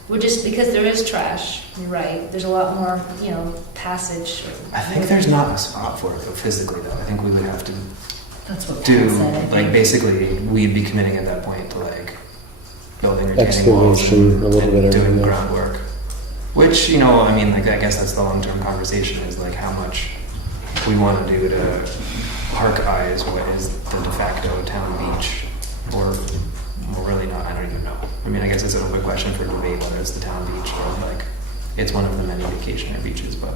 We're just, because there is trash, you're right, there's a lot more, passage. I think there's not a spot for it though, physically though. I think we would have to That's what do, Pat said, I like, think. basically, we'd be committing at that point to, like, building retaining walls Excavation, a little bit and of doing everything. groundwork. Which, I mean, like, I guess that's the long-term conversation is, like, how much we want to do to park eyes what is the de facto town beach, or really not, I don't even know. I mean, I guess it's an open question for debate whether it's the town beach or, like, it's one of the many vacationer beaches, but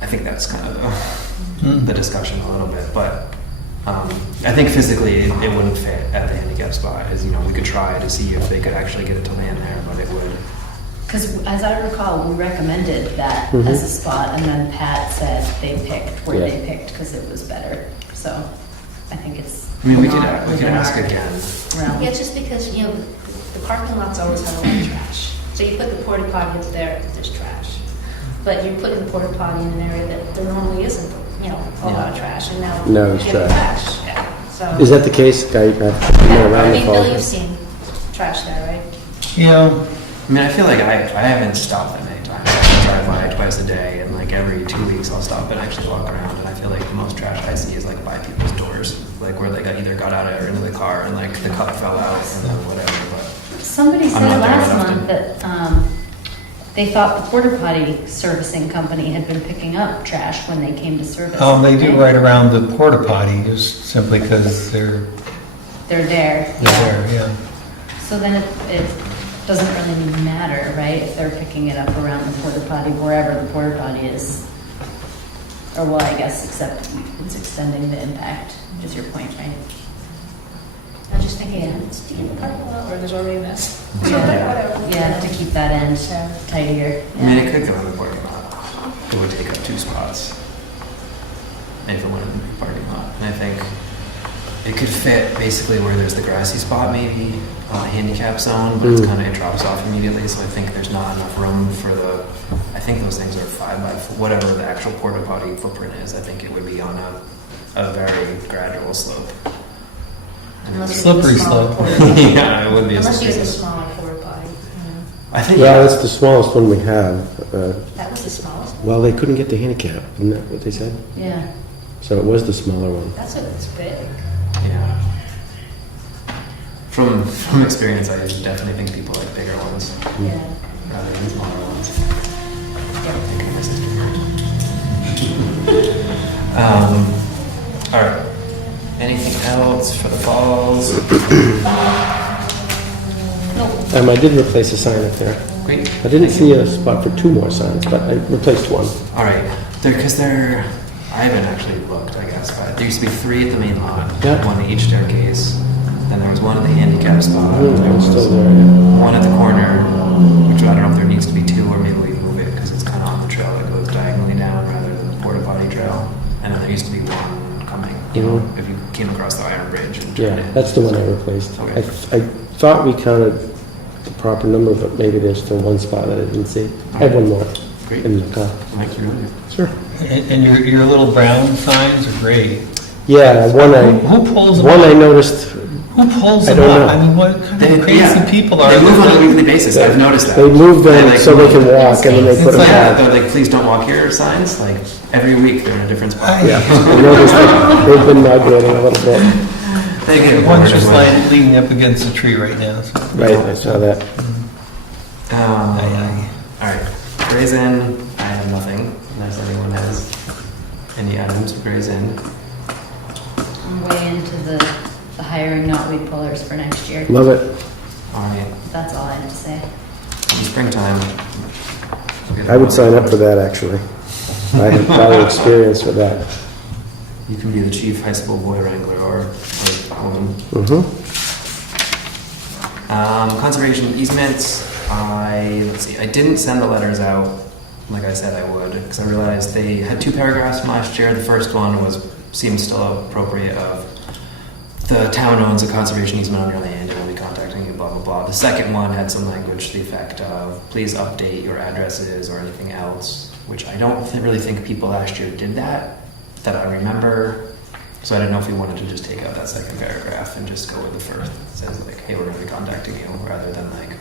I think that's kind of the discussion a little bit, but I think physically it wouldn't fit at the handicap spot. As we could try to see if they could actually get it to land there, but it would. Because as I recall, we recommended that Mhm. as a spot, and then Pat said they picked where Yeah. they picked because it was better. So I think it's. I mean, we could not within ask our again. realm. Yeah, it's just because, the parking lots always have a lot of trash. So you put the porta potty up there, there's trash. But you're putting the porta potty in an area that there normally isn't, a lot of trash, and now. Now there's you have trash. Yeah, so. Is that the case? I've been Yeah, around I the mean, Bill, falls. you've seen trash there, right? I mean, I feel like I haven't stopped that many times. I drive by twice a day, and like every 2 weeks I'll stop and actually walk around. And I feel like the most trash I see is like by people's doors, like where they either got out of or into the car and like the cup fell out and then whatever. But Somebody I'm said not there last that month that they thought the porta potty servicing company had been picking up trash when they came to service. They do right around the porta potty, just simply because they're They're there. there, yeah. So then it doesn't really matter, right, if they're picking it up around the porta potty, wherever the porta potty is. Or well, I guess, except it's extending the impact, which is your point, right? I was just thinking, Yeah. it's to get the parking lot, or there's already a mess. Yeah. Whatever. Yeah, to keep that end Yeah. tidier. I mean, Yeah. it could go in the parking lot. It would take up 2 spots if it went in the parking lot. And I think it could fit basically where there's the grassy spot, maybe a handicap zone, but it's Mm. kind of, it drops off immediately. So I think there's not enough room for I think those things are 5x4, whatever the actual porta potty footprint is. I think it would be on a very gradual slope. Unless you Slippery get the smaller slope. porta potty. Yeah, it would be a Unless you slippery get the slope. smaller porta potty. I think Yeah, that's the smallest one we have. That was the smallest. Well, they couldn't get the handicap, isn't that what they said? Yeah. So it was the smaller one. That's big. Yeah. From experience, I definitely think people like bigger ones Yeah. rather than smaller ones. I think of my sister. All right. Anything else for the falls? I did replace a sign up there. Great. I didn't see a spot for 2 more signs, but I replaced one. All right. I haven't actually looked, I guess, but there used to be 3 at the main lot. Yeah. One at each staircase. Then there was one at the handicap spot. There It's was still there. Yeah. one at the corner, which I don't know if there needs to be 2 or maybe we move it because it's kind of on the trail that goes diagonally down rather than the porta potty trail. And then there used to be one coming, Mhm. if you came across the Iron Bridge and turned Yeah, in. that's the one I replaced. Okay. I thought we counted the proper number, but maybe there's still one spot that I didn't see. I have one more Great. in the car. Mike, you really? Sure. And your little brown signs are great. Yeah, Who pulls them one I up? noticed. Who pulls I them don't up? know. I mean, what kind of crazy people are They move on a there? weekly basis. I've noticed that. They move them like, so they can walk, and then they put them It's like- back. They're like, please don't walk here signs. Like every week they're in a different spot. Yeah, I noticed that they've been migrating a little bit. They get One's bored just anyway. like leaning up against a tree right now. So. Right, I saw that. All right. Gray's Inn, I have nothing, unless anyone has any items for Gray's Inn. I'm way into the hiring not weed pullers for next year. Love it. All right, That's all I have to say. in springtime. I would sign up for that, actually. I have prior experience with that. You can be the chief high school boy wrangler or woman. Mm-hmm. Conservation easements, let's see, I didn't send the letters out like I said I would, because I realized they had 2 paragraphs from last year. The first one seemed still appropriate of the town owns a conservation easement on your land and will be contacting you, blah, blah, blah. The second one had some language to the effect of, please update your addresses or anything else, which I don't really think people last year did that I remember. So I don't know if we wanted to just take out that second paragraph and just go with the first. It says like, hey, we're going to be contacting you, rather than like,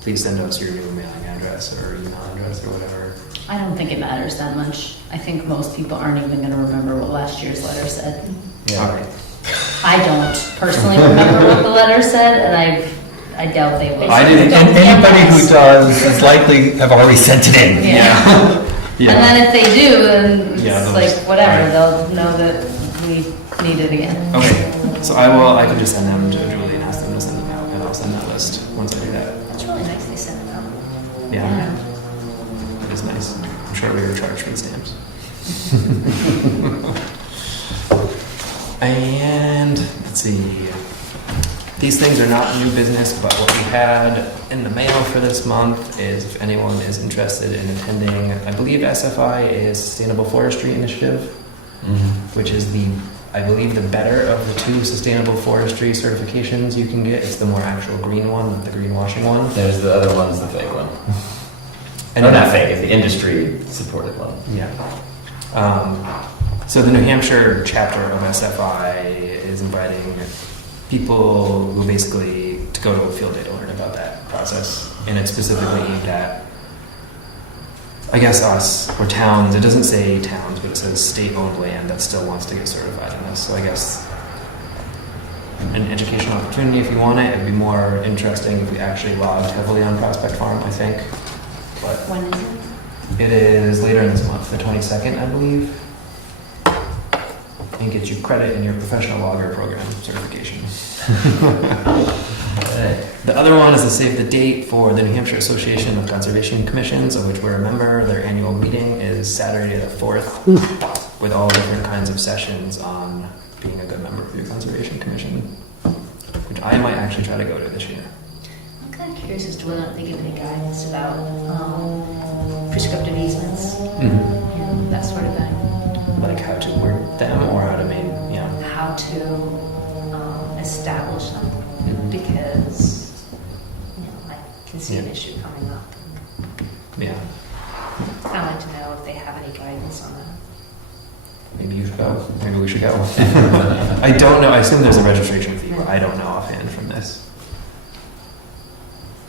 please send us your new mailing address or email address or whatever. I don't think it matters that much. I think most people aren't even going to remember what last year's letter said. All right. I don't personally remember what the letter said, and I doubt they will. I didn't- And anybody who does is likely have already sent it in. Yeah. Yeah. And then if they do, then it's Yeah, they'll like just- whatever. alright. They'll know that we need it again. Okay, so I can just send them to Julie and ask them to send them out, and I'll send that list once I do that. It's really nice they sent it out. Yeah, it is nice. I'm sure we were charged for the stamps. And let's see, these things are not new business, but what we had in the mail for this month is if anyone is interested in attending, I believe SFI is Sustainable Forestry Initiative, which is I believe the better of the 2 sustainable forestry certifications you can get. It's the more actual green one, not the greenwashing one. There's the other one's the fake one. And No, not fake, it's the industry supported one. Yeah. So the New Hampshire chapter of SFI is inviting people who basically to go to a field day to learn about that process, and it's specifically aimed at, I guess, us or towns. It doesn't say towns, but it says state-owned land that still wants to get certified in this. So I guess an educational opportunity if you want it. It'd be more interesting if we actually logged heavily on Prospect Farm, I think. But When is it? it is later in this month, the 22nd, I believe. And gets you credit in your professional logger program certification. The other one is to save the date for the New Hampshire Association of Conservation Commissions, of which we're a member. Their annual meeting is Saturday the 4th, with all different kinds of sessions on being a good member of your conservation commission, which I might actually try to go to this year. I'm kind of curious as to whether or not they give any guidance about prescriptive easements and that sort of thing. Like how to word them or how to How to establish them, because I can see an Yeah. issue coming up. yeah. Kind of like to know if they have any guidance on that. Maybe you should go. Maybe we should go. I don't know. I assume there's a registration fee, but I don't know offhand from this.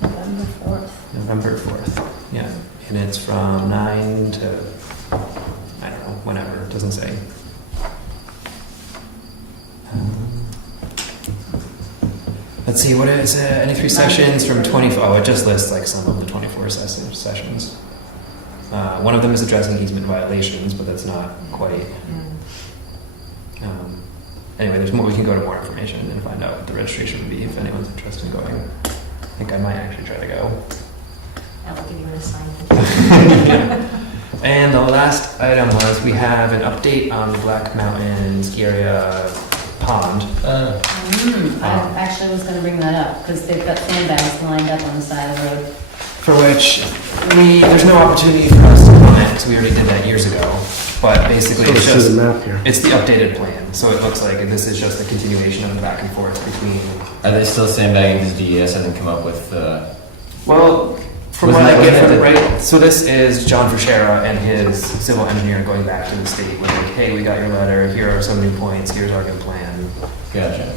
November 4th. November 4th. Yeah. And it's from 9 to, I don't know, whenever. It doesn't say. Let's see, what is it? Any 3 sessions from 24? Oh, it just lists like some of the 24 sessions. One of them is addressing easement violations, but that's not quite. Anyway, there's more. We can go to more information and find out what the registration would be if anyone's interested in going. I think I might actually try to go. I will give you an assignment. And the last item was we have an update on the Black Mountain Ski Area Pond. I actually was going to bring that up because they've got sandbags lined up on the side of the road. For which there's no opportunity for us to comment because we already did that years ago. But basically, Let's it's see just the map here. it's the updated plan. So it looks like this is just a continuation of the back and forth between. Are they still sandbagging because DES hasn't come up with Well, from what I get from it, right? So this is John Frashera and his civil engineer going back to the state like, hey, we got your letter. Here are some new points. Here's our new plan. Gotcha.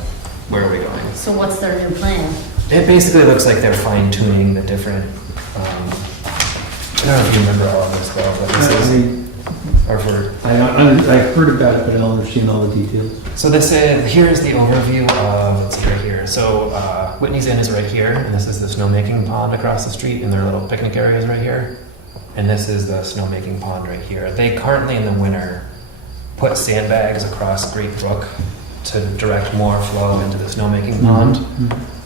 Where are we going? So what's their new plan? It basically looks like they're fine tuning the different. I don't know if you remember all of this though, but this is. Or for, I heard about it, but I don't understand all the details. so this is, here is the overview of, let's see right here. So Whitney's Inn is right here, and this is the snowmaking pond across the street, and their little picnic area is right here. and this is the snowmaking pond right here. They currently in the winter put sandbags across Great Brook to direct more flow into the snowmaking pond,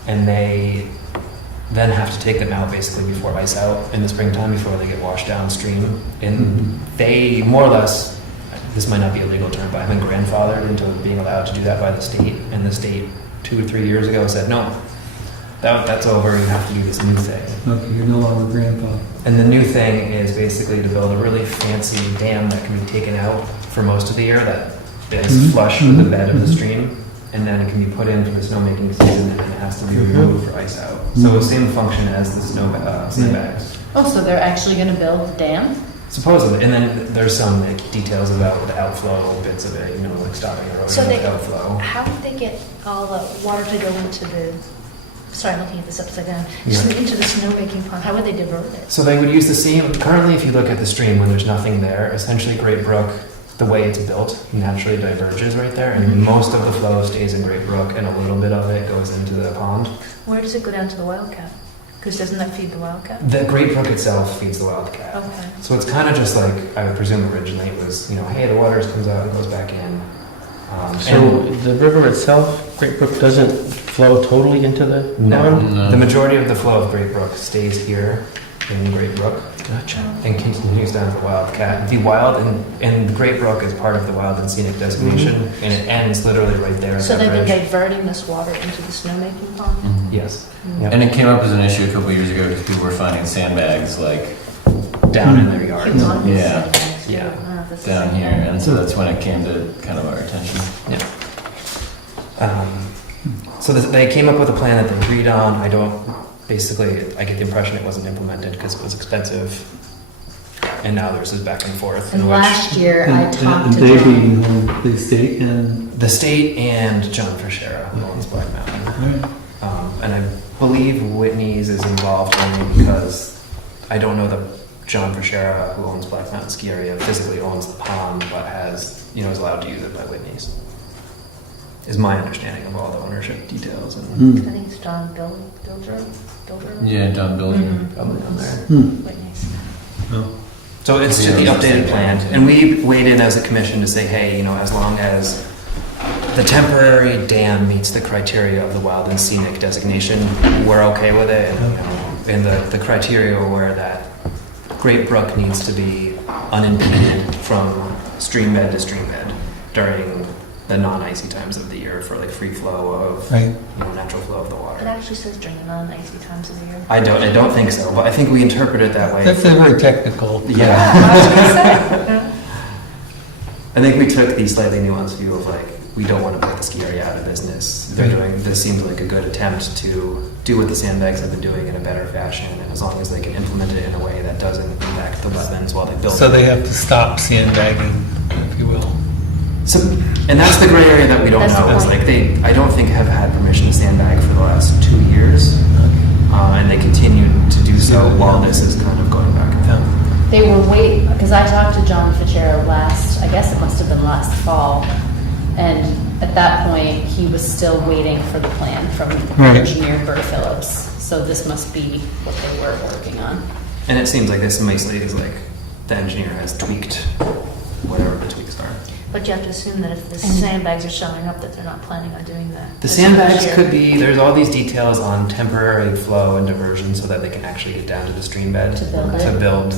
and they then have to take them out basically before ice out in the springtime before they get washed downstream. And they more or less, this might not be a legal term, but have been grandfathered into being allowed to do that by the state. And the state 2 or 3 years ago said, no, that's over, you have to do this new thing. Okay, you're no longer grandfather. And the new thing is basically to build a really fancy dam that can be taken out for most of the year that is flush with the bed of the stream, and then it can be put in for the snowmaking season, and it has to be removed for ice out. So same function as the sandbags. Oh, so they're actually going to build a dam? Supposedly, and then there's some details about the outflow bits of it, like stopping erosion So with outflow. How did they get all the water to go into the, sorry, I'm looking at this upside down, just into the snowmaking pond? How would they divert it? So they would use the same, currently if you look at the stream when there's nothing there, essentially Great Brook, the way it's built, naturally diverges right there, and most of the flow stays in Great Brook, and a little bit of it goes into the pond. Where does it go down to the Wildcat? Because doesn't that feed the Wildcat? The Great Brook itself feeds the Wildcat. Okay. So it's kind of just like, I would presume originally it was, hey, the water comes out and goes back in. So the river itself, Great Brook, doesn't flow totally into the pond? No. The majority of the flow of Great Brook stays here in Great Brook Gotcha. and continues down to the Wildcat. The Wild and Great Brook is part of the Wild and Scenic Designation, and it ends literally right there. At So that they've been bridge. diverting this water into the snowmaking pond? Yes. And it came up as an issue a couple years ago because people were finding sandbags Down in their yards. Humongous Yeah. sandbags. Yeah. I don't know if this is down the here, same and so that's when it came to kind of our attention. So they came up with a plan that they agreed on. I get the impression it wasn't implemented because it was expensive. And now there's this back and forth. in And which last year, I talked to They John. being home, the state and, the state and John Fischera, who owns Black Mountain. right. And I believe Whitney's is involved only because I don't know that John Fischera, who owns Black Mountain Ski Area, physically owns the pond, but is allowed to use it by Whitney's. Is my understanding of all the ownership details and I think it's John Bilger. Yeah, John Bilger. probably on there. Whitney's. Oh. So it's just the updated plan, and we weighed in as a commission to say, hey, as long as the temporary dam meets the criteria of the Wild and Scenic Designation, we're okay with it. And the criteria were that Great Brook needs to be unimpeded from stream bed to stream bed during the non-icy times of the year for free flow of Right. natural flow of the It water. actually says during the non-icy times of the year. I don't think so, but I think we interpret it that way. That's very technical. Yeah. I was gonna say. I think we took the slightly nuanced view of we don't want to put the ski area out of business. This seems like a good attempt to do what the sandbags have been doing in a better fashion, and as long as they can implement it in a way that doesn't impact the wetlands while they build So it. they have to stop sandbagging, if you will. So, and that's the gray area that we don't That's the know. Is point. I don't think have had permission to sandbag for the last 2 years, and they continue to do so while this is kind of going back and forth. They were waiting, because I talked to John Fitzgerald I guess it must have been last fall, and at that point, he was still waiting for the plan from Right. engineer Bert Phillips. So this must be what they were working on. And it seems like this mostly is the engineer has tweaked whatever the tweaks are. But you have to assume that if the sandbags are showing up, that they're not planning on doing that. The sandbags could be, there's all these details on temporary flow and diversion so that they can actually get down to the stream bed To build it. build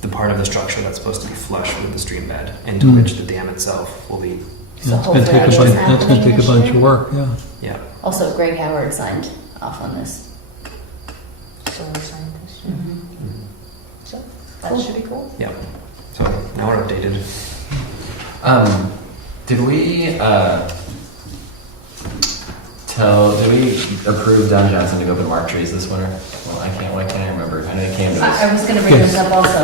the part of the structure that's supposed to be flush with the stream bed, into which the dam itself will be. So That's gonna hopefully take a it's bunch, happening that's gonna take a this bunch year. of work, yeah. Yeah. Also, Greg Howard signed off on this. Solar scientist. Mhm. So that Cool. should be cool. Yeah. So now we're updated. Did we did we approve Don Johnson to go put mark trees this winter? Well, why can't I remember? I know he came to us. I was going to bring this up also.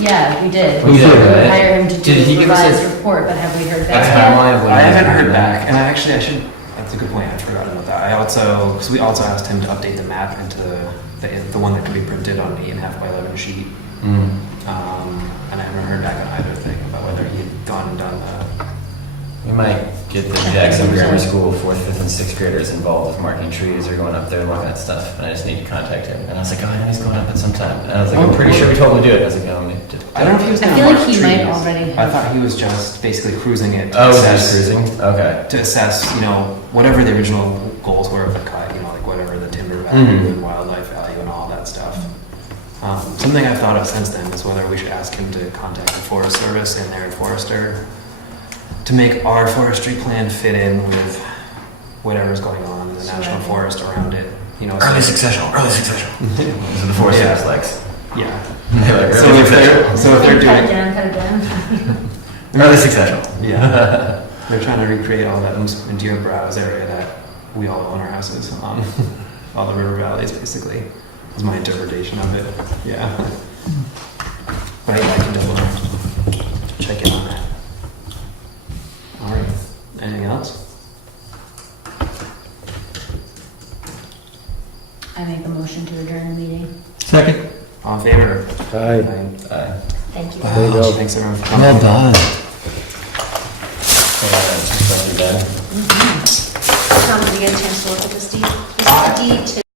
Yeah, we did. We did, right? Hire him to do Did he a give us a- revised report, but have we heard A back yet? timeline of when I he's haven't gonna heard do back, that? and I should. That's a good point. I forgot about that. We also asked him to update the map into the one that could be printed on an 8.5 by 11 sheet. Mm. And I haven't heard back on either thing about whether he'd gone and done the. We might get the Jackson Grammar School 4th, 5th, and 6th graders involved with marking trees or going up there and looking at stuff. And I just need to contact him. And I was like, oh, yeah, he's going up at some time. And I was like, I'm pretty sure we totally do it. I was like, no, we did. I don't know if he was I going to feel mark like he trees. might already I have. thought he was just basically cruising it to Oh, was he assess, just cruising? Okay. to assess, you know, whatever the original goals were of the cut, you know, like whatever the timber value Mhm. and wildlife value and all that stuff. Something I've thought of since then is whether we should ask him to contact the Forest Service and their forester to make our forestry plan fit in with whatever's going on in the national forest around it. You know, Early successional. So the Forest Yeah. Service likes. yeah. They're like, So early if successional. they're Cut it doing, down, cut it down. Early successional. yeah, they're trying to recreate all that in Deer Browse area that we all own our houses on, all the river valleys basically. Is my interpretation of it. Yeah. But yeah, I can definitely check in on that. All right. Anything else? I make a motion to adjourn the meeting. Second. All in favor? Aye. Thank you. There you go. Thanks everyone for coming. Well done. Thank you, Ben. Tom, did you get a chance to look at this deed? This is the deed to